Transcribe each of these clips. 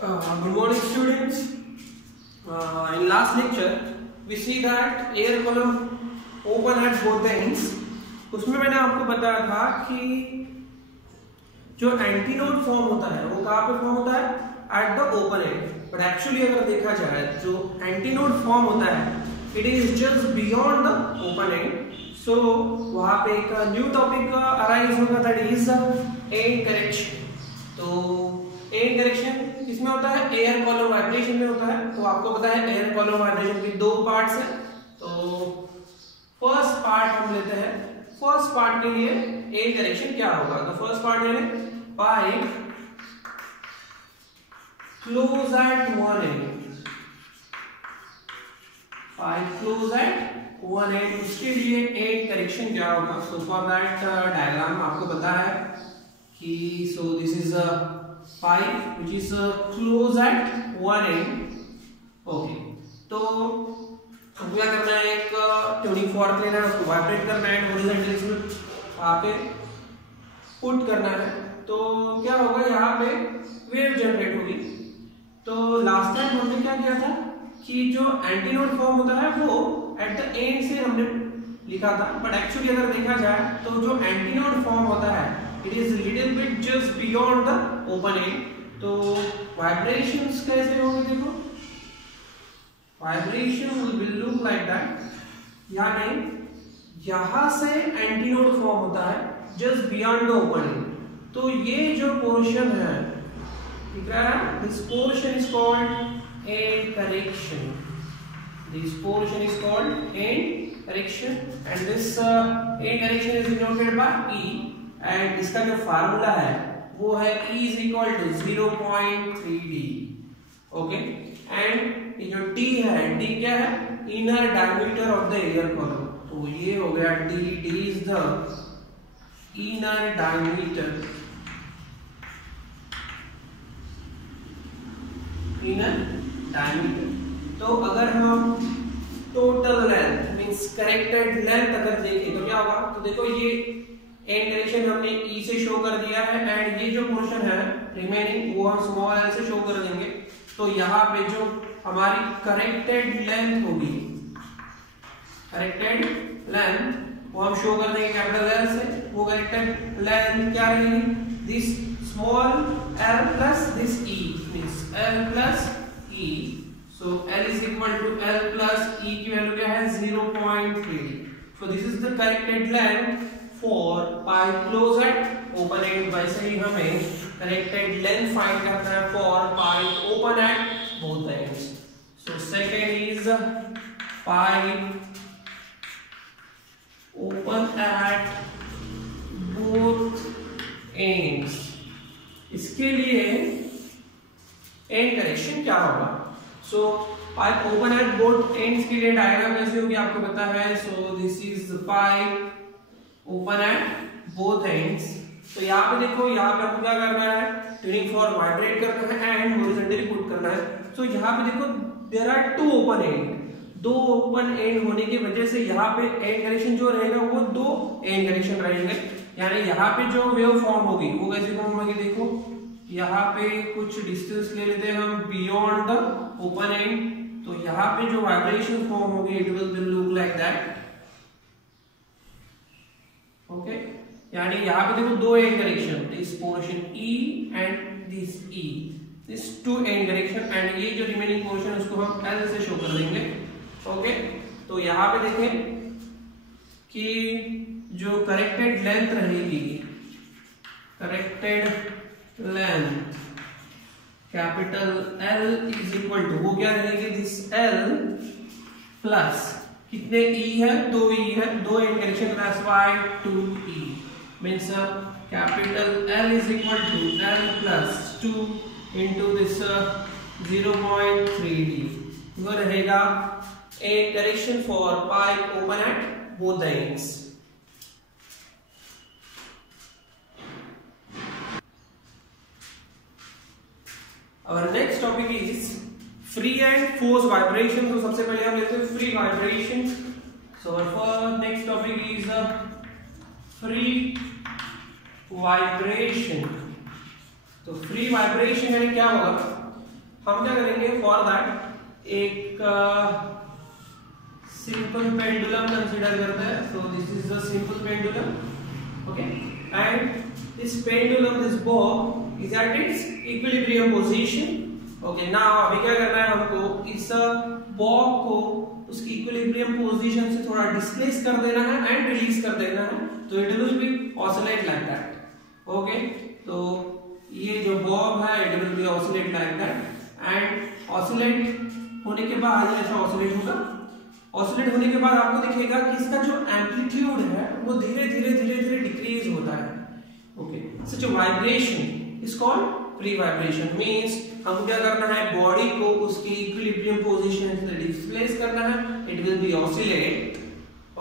Good morning, students. In last lecture, we see that air column open at both the ends. उसमें मैंने आपको बताया था कि जो एंटीनोड फॉर्म होता है वो कहाँ पे फॉर्म होता है? At the open end. But actually अगर देखा जाए जो एंटीनोड फॉर्म होता है it is just beyond the open end. So वहाँ पे एक न्यू टॉपिक अराइज होगा दैट इज एंड करेक्शन. तो एंड करेक्शन किसमें होता है? एयर कॉलम वाइब्रेशन में होता है. तो आपको पता है एयर कॉलम वाइब्रेशन की दो पार्ट्स है. तो फर्स्ट पार्ट हम लेते हैं. फर्स्ट पार्ट के लिए एयर करेक्शन क्या होगा? तो फर्स्ट पार्ट यानी pipe close eight one and. Pipe close eight one and, उसके लिए एयर करेक्शन क्या होगा? सो फॉर दैट डायग्राम आपको पता है कि सो this is a pipe which is close at one end. Okay, तो हमको क्या करना है? एक ट्यूनिंग फॉर्क लेना है, उसको वाइब्रेट करना है, हॉरिजॉन्टली इसमें आके पुट करना है. तो क्या होगा? यहाँ पे वेव जनरेट होगी. तो लास्ट टाइम हमने क्या किया था कि जो एंटीनोड फॉर्म होता है वो एट द एंड से हमने लिखा था. बट एक्चुअली अगर देखा जाए तो जो एंटीनोड फॉर्म होता है it is little bit just beyond the open end. तो vibrations कैसे होंगे? देखो vibration will look like that. यानी यहां से एंटीनोड फॉर्म होता है just beyond the open end. तो ये जो पोर्शन है दिख रहा है, this portion is called end correction. This portion is called end correction and this end correction is denoted by E. And इसका जो फार्मूला है वो है E is equal to 0.3D. Okay, and ये जो D है, D क्या है? Inner diameter of the air column. तो ये हो गया D. D is the inner diameter. Inner diameter. तो अगर हम total length means corrected length अगर देखें तो क्या होगा? तो देखो ये एंड डायरेक्शन हमने E से शो कर दिया है एंड ये जो पोर्शन है रिमेनिंग वो हम स्मॉल l से शो कर देंगे. तो यहाँ पे जो हमारी करेक्टेड लेंथ होगी, करेक्टेड लेंथ वो हम शो कर देंगे कैपिटल L से. वो करेक्टेड लेंथ क्या रहेगी? This small l plus this E means l plus E. So l is equal to l plus E की वैल्यू क्या है? 0.3. So this is the corrected length for pipe close at open end. वैसे ही हमें corrected length find करना है for pipe open at both ends. So second is pipe open at both ends. इसके लिए end correction क्या होगा? So pipe open at both ends के लिए डायग्राम कैसे होगी आपको पता है. So this is the pipe open at both ends. तो यहाँ पे देखो, यहाँ पे आपको क्या करना है? ट्यूनिंग फॉर्क वाइब्रेट करना है एंड हॉरिजॉन्टली पुट करना है. तो यहाँ पे देखो there are two open end. दो ओपन एंड होने की वजह से यहाँ पे एंड कनेक्शन जो रहेगा वो दो एंड कनेक्शन रहेंगे. यानी यहाँ पे जो वेव फॉर्म होगी वो कैसे फॉर्म होगी? देखो यहाँ पे कुछ डिस्टेंस ले लेते हैं हम बियॉन्ड द ओपन एंड. तो यहाँ पे जो वाइब्रेशन फॉर्म होगी it will look like that. Okay, यानी यहाँ पे देखो दो end connection, this portion E and this E, this two end connection and ये जो रिमेनिंग पोर्शन उसको हम L से शो कर देंगे. ओके, तो यहाँ पे देखें कि जो करेक्टेड लेंथ रहेगी, corrected length capital L is equal to वो क्या रहेगी? दिस L प्लस कितने E है? दो E है, दो end connection that's why 2E means capital L is equal to L plus 2 into this 0.3D. वो रहेगा end correction for pipe open at both ends. Our next topic is free and force vibration. तो सबसे पहले हम लेते हैं free vibration. So our next topic is free vibration. तो free vibration यानी क्या होगा? हम क्या करेंगे, फॉर दैट एक सिंपल पेंडुलम कंसीडर करते हैं. सो this is the simple pendulum. Okay, and this pendulum, this Bob is at its equilibrium position. Okay, now अभी क्या करना है हमको, इस बॉब को उसकी इक्विलिब्रियम पोजीशन से थोड़ा डिस्प्लेस कर देना है एंड रिलीज कर देना है. तो it will be oscillate like that. Okay, तो ये जो बॉब है it will be oscillate like that and oscillate होने के बाद ऐसा ऑसिलेट होगा. ऑसिलेट होने के बाद आपको दिखेगा कि इसका जो एम्पलीट्यूड है वो धीरे धीरे धीरे धीरे डिक्रीज होता है. Okay, such a vibration is called free vibration. Means हमको क्या करना है, बॉडी को उसकी इक्विलिब्रियम पोजीशन से डिस्प्लेस करना है. It will be oscillate.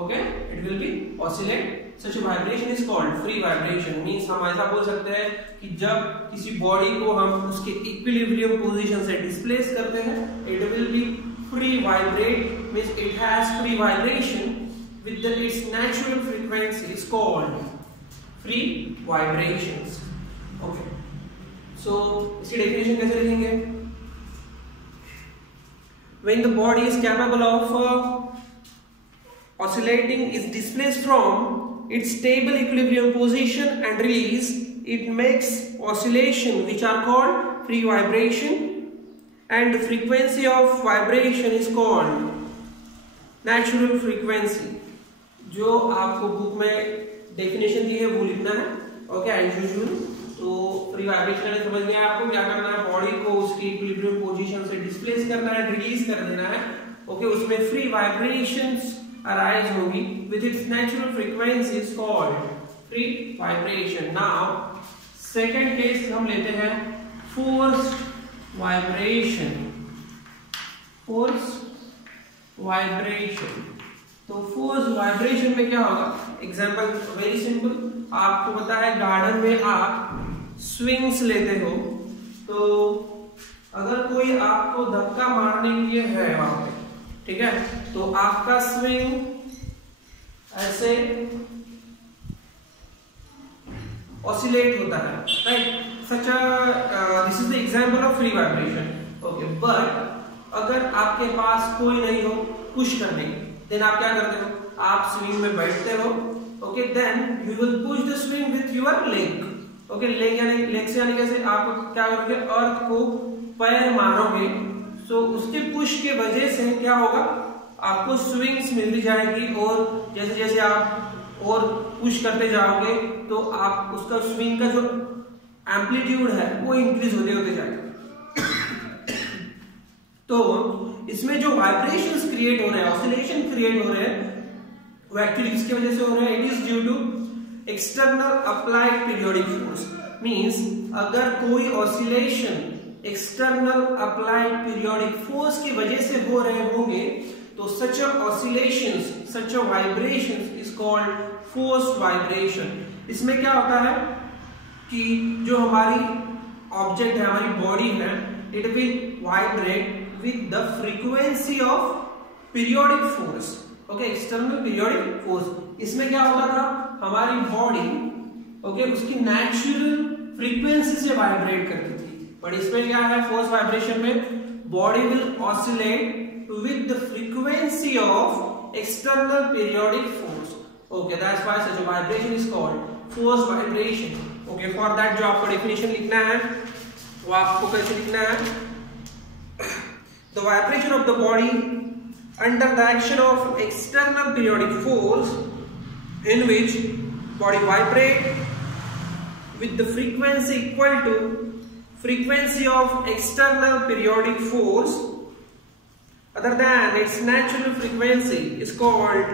Okay, it will be oscillate. Such a vibration is called free vibration. Means हम ऐसा बोल सकते हैं कि जब किसी बॉडी को हम उसके इक्विलिब्रियम पोजीशन से डिस्प्लेस करते हैं, it will B free vibrate, means it has free vibration with its natural frequency is called free vibrations. Okay, so इसकी definition कैसे लिखेंगे? When the body is capable of oscillating, is displaced from its stable equilibrium position and release, it makes oscillation which are called free vibration. And the frequency of vibration is called natural frequency. जो आपको book में definition दी है वो लिखना है. Okay, as usual. तो free vibration समझ गया आपको क्या करना है, बॉडी को उसकी इक्विलिब्रियम पोजीशन से डिस्प्लेस करना है, रिलीज कर देना है. ओके, उसमें फ्री वाइब्रेशंस अराइज होगी with its natural frequency is called free vibration. Now second case हम लेते हैं फोर्स्ड वाइब्रेशन. Force vibration. तो फोर्स वाइब्रेशन में क्या होगा, एग्जांपल वेरी सिंपल. आपको पता है गार्डन में आप स्विंग्स लेते हो, तो अगर कोई आपको धक्का मारने के लिए है वहां पे, ठीक है, तो आपका स्विंग ऐसे ऑसिलेट होता है, right. Such a this is the example of free vibration. Okay, but अगर आपके पास कोई नहीं हो पुश करने की, then आप क्या करते हो, आप स्विंग में बैठते हो. Okay, then you will push the swing with your leg. Okay, leg यानी leg से यानी कैसे, आप क्या करोगे, अर्थ को पैर मारोगे. So उसके पुश के वजह से क्या होगा, आपको स्विंग्स मिल जाएगी और जैसे जैसे आप और पुश करते जाओगे तो आप उसका स्विंग का जो एम्पलीट्यूड है वो इंक्रीज होते होते जाएगा. तो इसमें जो वाइब्रेशंस क्रिएट हो रहे हैं, ऑसिलेशन क्रिएट हो रहे हैं, वो एक्चुअली किसकी वजह से हो रहे हैं, it is due to external applied periodic force. Means अगर कोई oscillation external applied periodic force की वजह से हो रहे होंगे तो such oscillations, such vibrations is called forced vibration. इसमें क्या होता है कि जो हमारी ऑब्जेक्ट है, हमारी बॉडी है, it will vibrate with the frequency of periodic force. Okay, external periodic force. इसमें क्या होता था, हमारी बॉडी ओके उसकी नेचुरल फ्रीक्वेंसी से वाइब्रेट करती थी, बट इसमें क्या है, फोर्स वाइब्रेशन में body will oscillate with the frequency of external periodic force. Okay, that's why such a vibration is called force vibration. Okay, for that जो आपको डेफिनेशन लिखना है वो आपको कैसे लिखना है, the vibration of the body under the action of external periodic force in which body vibrate with the frequency equal to frequency of external periodic force other than its natural frequency is called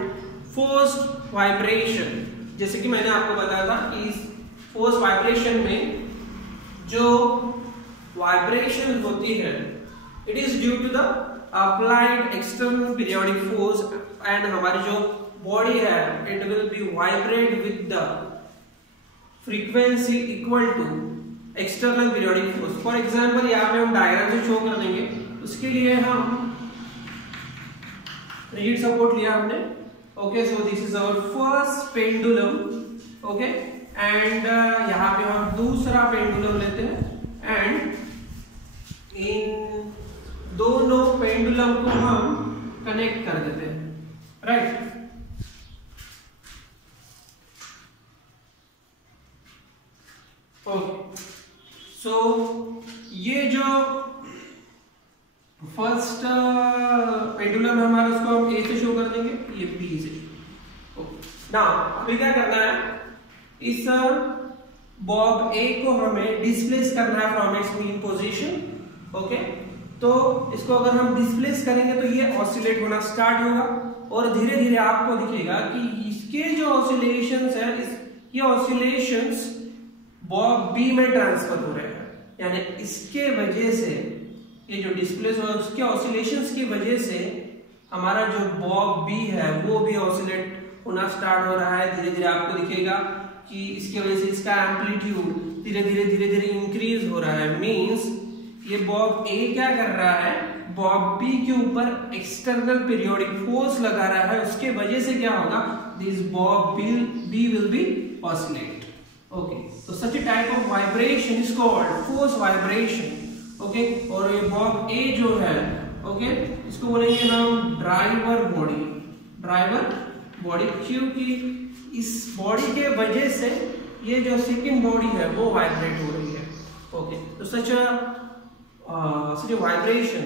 forced vibration. जैसे कि मैंने आपको बताया था कि force vibration में जो vibration होती है it is due to the applied external periodic force and हमारी जो बॉडी है it will be vibrate with the frequency equal to external periodic force. For example यहाँ पे हम डायग्राम से शो कर देंगे. उसके लिए हम रिजिड सपोर्ट लिया हमने. Okay, so this is our first pendulum. Okay, and यहाँ पे हम दूसरा पेंडुलम लेते हैं एंड इन पेंडुलम को हम कनेक्ट कर देते हैं, राइट। ओके, सो ये जो फर्स्ट पेंडुलम है हमारा, उसको हम ए से शो कर देंगे, ये बी से। नाउ अभी क्या करना है, इस बॉब ए को हमें डिस्प्लेस करना है from its mean position. Okay, तो इसको अगर हम डिस्प्लेस करेंगे तो ये ऑसिलेट होना स्टार्ट होगा और धीरे धीरे आपको दिखेगा कि इसके जो ऑसिलेशंस है, ये ऑसिलेशंस बॉब बी में ट्रांसफर हो रहे हैं, यानी इसके वजह से ये जो डिस्प्लेस हो रहा है उसके ऑसिलेशंस की वजह से हमारा जो बॉब बी है वो भी ऑसिलेट होना स्टार्ट हो रहा है। धीरे धीरे आपको दिखेगा कि इसकी वजह से इसका एम्पलीट्यूड धीरे धीरे इंक्रीज हो रहा है। मींस ये बॉब ए क्या कर रहा है, बॉब बी के ऊपर एक्सटर्नल पीरियोडिक फोर्स लगा रहा है, उसके वजह से क्या होगा, this bob B will be oscillate. Okay, तो such a type of vibration is called force vibration. Okay, और ये बॉब ए जो है, ओके, इसको बोलेंगे हम ड्राइवर बॉडी, क्योंकि इस बॉडी के वजह से ये जो सेकंड बॉडी है वो वाइब्रेट हो रही है। ओके, तो such a vibration,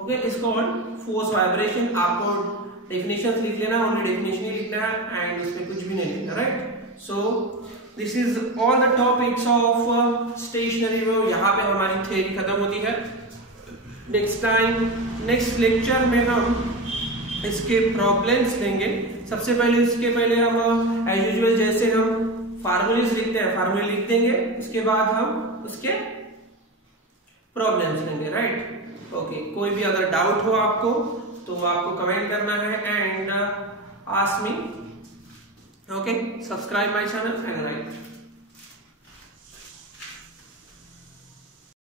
okay, is called force vibration. आपको डेफिनेशन लिख लेना, ओनली डेफिनेशन ही लिखना है एंड इसमें कुछ भी नहीं लिखना, right. So this is all the topics of stationary wave. यहाँ पे हमारी थ्योरी खत्म होती है। नेक्स्ट लेक्चर में हम इसके प्रॉब्लम्स लेंगे। सबसे पहले इसके पहले हम एज यूजुअल जैसे हम फार्मूलेस लिखते हैं, फार्मूले लिख देंगे, उसके बाद हम उसके प्रॉब्लम्स लेंगे, राइट। ओके, कोई भी अगर डाउट हो आपको तो आपको कमेंट करना है and ask me. Okay, subscribe my channel and right.